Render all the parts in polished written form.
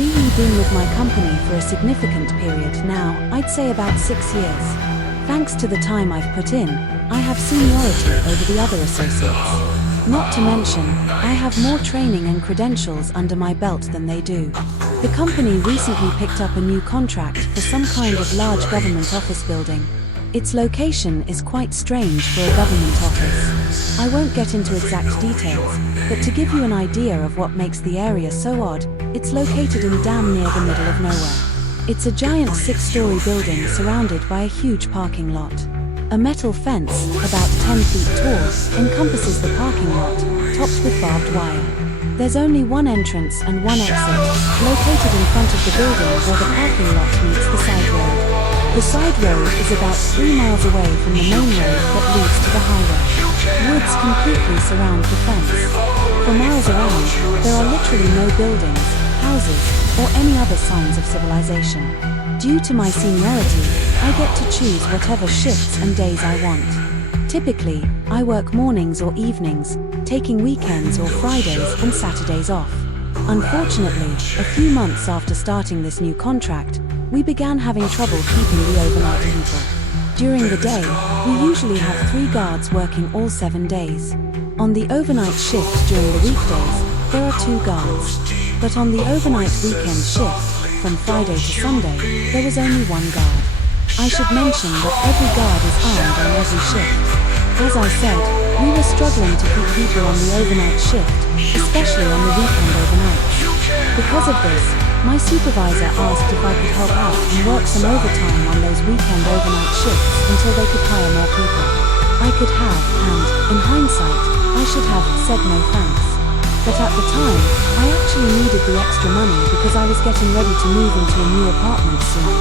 VE been with my company for a significant period now, I'd say about 6 years. Thanks to the time I've put in, I have seniority over the other associates. Not to mention, I have more training and credentials under my belt than they do. The company recently picked up a new contract for some kind of large government office building. Its location is quite strange for a government office. I won't get into exact details, but to give you an idea of what makes the area so odd, it's located in damn near the middle of nowhere. It's a giant 6-story building surrounded by a huge parking lot. A metal fence, about 10 feet tall, encompasses the parking lot, topped with barbed wire. There's only one entrance and one exit, located in front of the building where the parking lot meets the side road. The side road is about 3 miles away from the main road that leads to the highway. Woods completely surround the fence. For miles around, there are literally no buildings, houses, or any other signs of civilization. Due to my seniority, I get to choose whatever shifts and days I want. Typically, I work mornings or evenings, taking weekends or Fridays and Saturdays off. Unfortunately, a few months after starting this new contract, we began having trouble keeping the overnight people. During the day, we usually have 3 guards working all 7 days. On the overnight shift during the weekdays, there are 2 guards. But on the overnight weekend shift, from Friday to Sunday, there was only 1 guard. I should mention that every guard is armed on every shift. As I said, we were struggling to keep people on the overnight shift, especially on the weekend overnights. Because of this, my supervisor asked if I could help out and work some overtime on those weekend overnight shifts until they could hire more people. I could have, and, in hindsight, I should have said no thanks. But at the time, I actually needed the extra money because I was getting ready to move into a new apartment soon.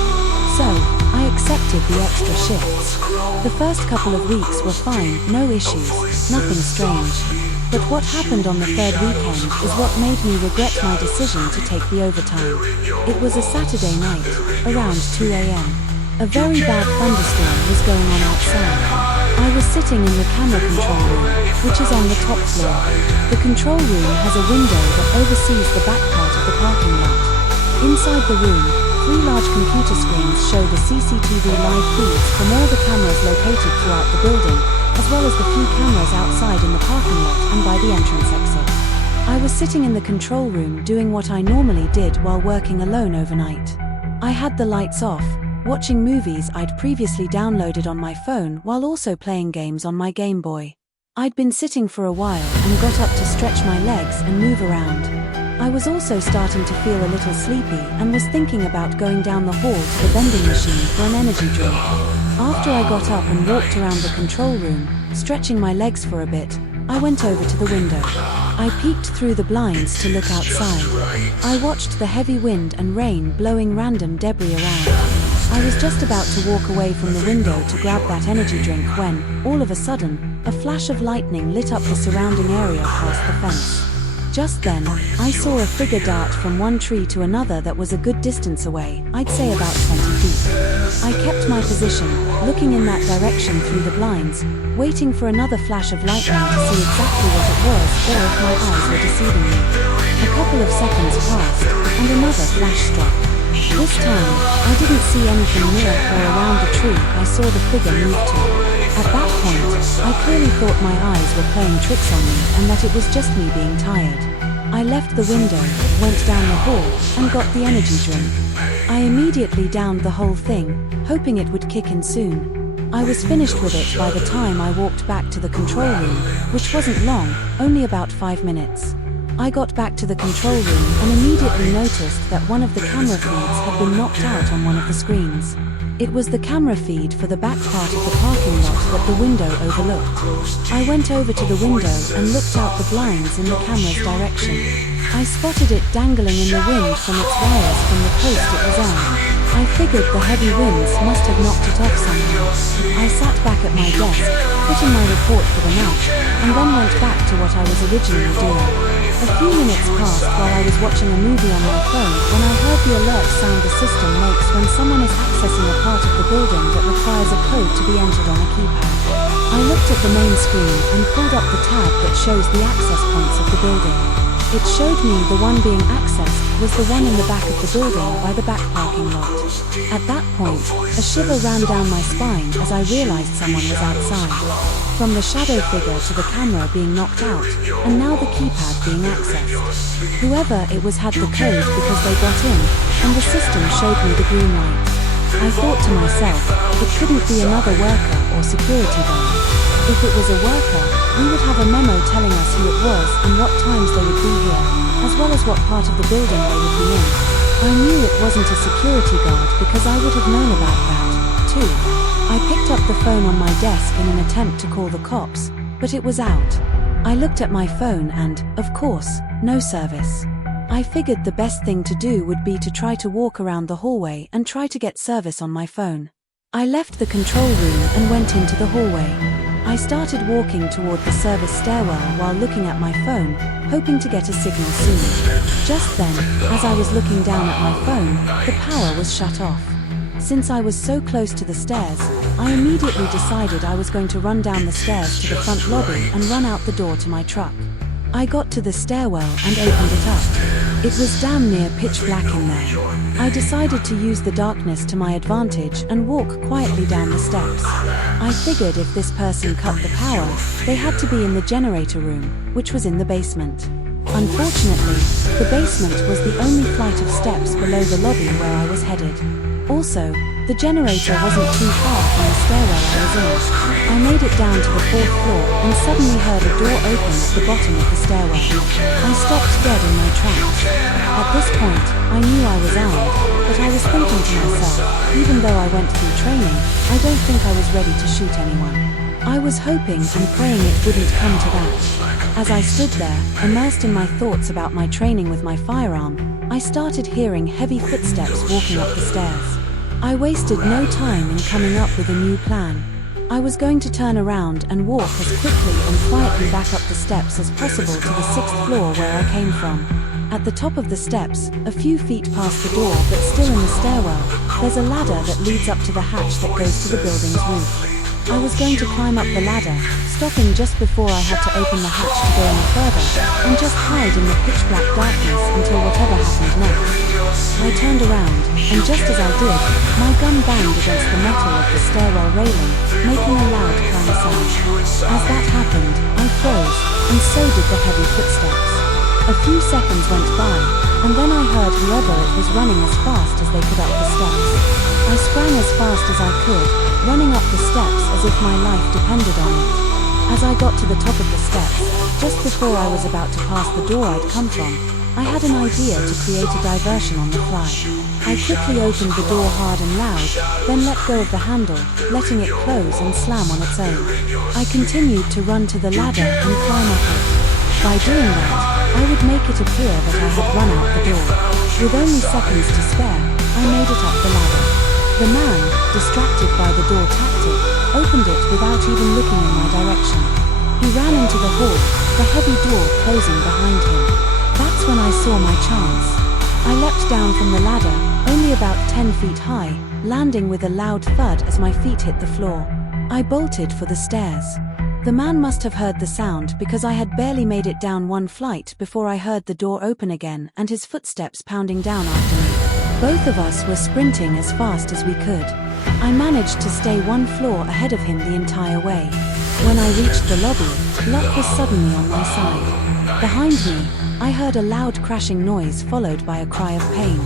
So, I accepted the extra shifts. The first couple of weeks were fine, no issues, nothing strange. But what happened on the 3rd weekend is what made me regret my decision to take the overtime. It was a Saturday night, around 2 a.m. A very bad thunderstorm was going on outside. I was sitting in the camera control room, which is on the top floor. The control room has a window that oversees the back part of the parking lot. Inside the room, 3 large computer screens show the CCTV live feeds from all the cameras located throughout the building, as well as the few cameras outside in the parking lot and by the entrance exit. I was sitting in the control room doing what I normally did while working alone overnight. I had the lights off, watching movies I'd previously downloaded on my phone while also playing games on my Game Boy. I'd been sitting for a while and got up to stretch my legs and move around. I was also starting to feel a little sleepy and was thinking about going down the hall to the vending machine for an energy drink. After I got up and walked around the control room, stretching my legs for a bit, I went over to the window. I peeked through the blinds to look outside. I watched the heavy wind and rain blowing random debris around. I was just about to walk away from the window to grab that energy drink when, all of a sudden, a flash of lightning lit up the surrounding area past the fence. Just then, I saw a figure dart from one tree to another that was a good distance away, I'd say about 20 feet. I kept my position, looking in that direction through the blinds, waiting for another flash of lightning to see exactly what it was or if my eyes were deceiving me. A couple of seconds passed, and another flash struck. This time, I didn't see anything near or around the tree I saw the figure move to. At that point, I clearly thought my eyes were playing tricks on me and that it was just me being tired. I left the window, went down the hall, and got the energy drink. I immediately downed the whole thing, hoping it would kick in soon. I was finished with it by the time I walked back to the control room, which wasn't long, only about 5 minutes. I got back to the control room and immediately noticed that one of the camera feeds had been knocked out on one of the screens. It was the camera feed for the back part of the parking lot that the window overlooked. I went over to the window and looked out the blinds in the camera's direction. I spotted it dangling in the wind from its wires from the post it was on. I figured the heavy winds must have knocked it off somehow. I sat back at my desk, put in my report for the night, and then went back to what I was originally doing. A few minutes passed while I was watching a movie on my phone when I heard the alert sound the system makes when someone is accessing a part of the building that requires a code to be entered on a keypad. I looked at the main screen and pulled up the tab that shows the access points of the building. It showed me the one being accessed was the one in the back of the building by the back parking lot. At that point, a shiver ran down my spine as I realized someone was outside. From the shadow figure to the camera being knocked out, and now the keypad being accessed. Whoever it was had the code because they got in, and the system showed me the green light. I thought to myself, it couldn't be another worker or security guard. If it was a worker, we would have a memo telling us who it was and what times they would be here, as well as what part of the building they would be in. I knew it wasn't a security guard because I would have known about that, too. I picked up the phone on my desk in an attempt to call the cops, but it was out. I looked at my phone and, of course, no service. I figured the best thing to do would be to try to walk around the hallway and try to get service on my phone. I left the control room and went into the hallway. I started walking toward the service stairwell while looking at my phone, hoping to get a signal soon. Just then, as I was looking down at my phone, the power was shut off. Since I was so close to the stairs, I immediately decided I was going to run down the stairs to the front lobby and run out the door to my truck. I got to the stairwell and opened it up. It was damn near pitch black in there. I decided to use the darkness to my advantage and walk quietly down the steps. I figured if this person cut the power, they had to be in the generator room, which was in the basement. Unfortunately, the basement was the only flight of steps below the lobby where I was headed. Also, the generator wasn't too far from the stairwell I was in. I made it down to the 4th floor and suddenly heard a door open at the bottom of the stairwell. I stopped dead in my tracks. At this point, I knew I was armed, but I was thinking to myself, even though I went through training, I don't think I was ready to shoot anyone. I was hoping and praying it wouldn't come to that. As I stood there, immersed in my thoughts about my training with my firearm, I started hearing heavy footsteps walking up the stairs. I wasted no time in coming up with a new plan. I was going to turn around and walk as quickly and quietly back up the steps as possible to the 6th floor where I came from. At the top of the steps, a few feet past the door but still in the stairwell, there's a ladder that leads up to the hatch that goes to the building's roof. I was going to climb up the ladder, stopping just before I had to open the hatch to go any further, and just hide in the pitch black darkness until whatever happened next. I turned around, and just as I did, my gun banged against the metal of the stairwell railing, making a loud clang sound. As that happened, I froze, and so did the heavy footsteps. A few seconds went by, and then I heard whoever it was running as fast as they could up the steps. I sprang as fast as I could, running up the steps as if my life depended on it. As I got to the top of the steps, just before I was about to pass the door I'd come from, I had an idea to create a diversion on the fly. I quickly opened the door hard and loud, then let go of the handle, letting it close and slam on its own. I continued to run to the ladder and climb up it. By doing that, I would make it appear that I had run out the door. With only seconds to spare, I made it up the ladder. The man, distracted by the door tactic, opened it without even looking in my direction. He ran into the hall, the heavy door closing behind him. That's when I saw my chance. I leapt down from the ladder, only about 10 feet high, landing with a loud thud as my feet hit the floor. I bolted for the stairs. The man must have heard the sound because I had barely made it down one flight before I heard the door open again and his footsteps pounding down after me. Both of us were sprinting as fast as we could. I managed to stay one floor ahead of him the entire way. When I reached the lobby, luck was suddenly on my side. Behind me, I heard a loud crashing noise followed by a cry of pain.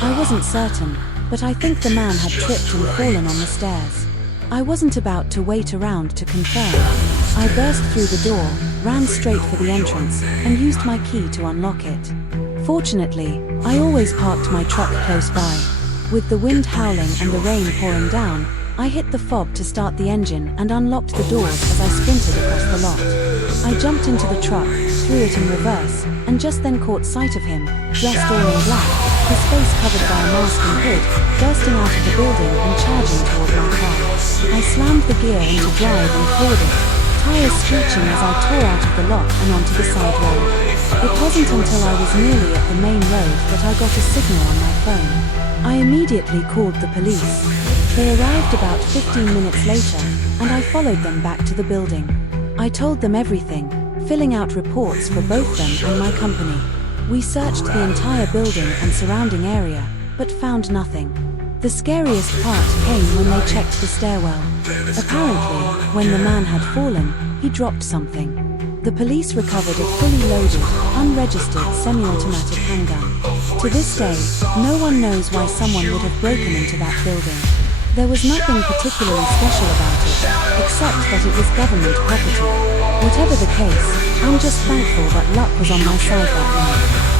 I wasn't certain, but I think the man had tripped and fallen on the stairs. I wasn't about to wait around to confirm. I burst through the door, ran straight for the entrance, and used my key to unlock it. Fortunately, I always parked my truck close by. With the wind howling and the rain pouring down, I hit the fob to start the engine and unlocked the doors as I sprinted across the lot. I jumped into the truck, threw it in reverse, and just then caught sight of him, dressed all in black, his face covered by a mask and hood, bursting out of the building and charging toward my car. I slammed the gear into drive and floored it, tires screeching as I tore out of the lot and onto the side road. It wasn't until I was nearly at the main road that I got a signal on my phone. I immediately called the police. They arrived about 15 minutes later, and I followed them back to the building. I told them everything, filling out reports for both them and my company. We searched the entire building and surrounding area, but found nothing. The scariest part came when they checked the stairwell. Apparently, when the man had fallen, he dropped something. The police recovered a fully loaded, unregistered semi-automatic handgun. To this day, no one knows why someone would have broken into that building. There was nothing particularly special about it, except that it was government property. Whatever the case, I'm just thankful that luck was on my side that night.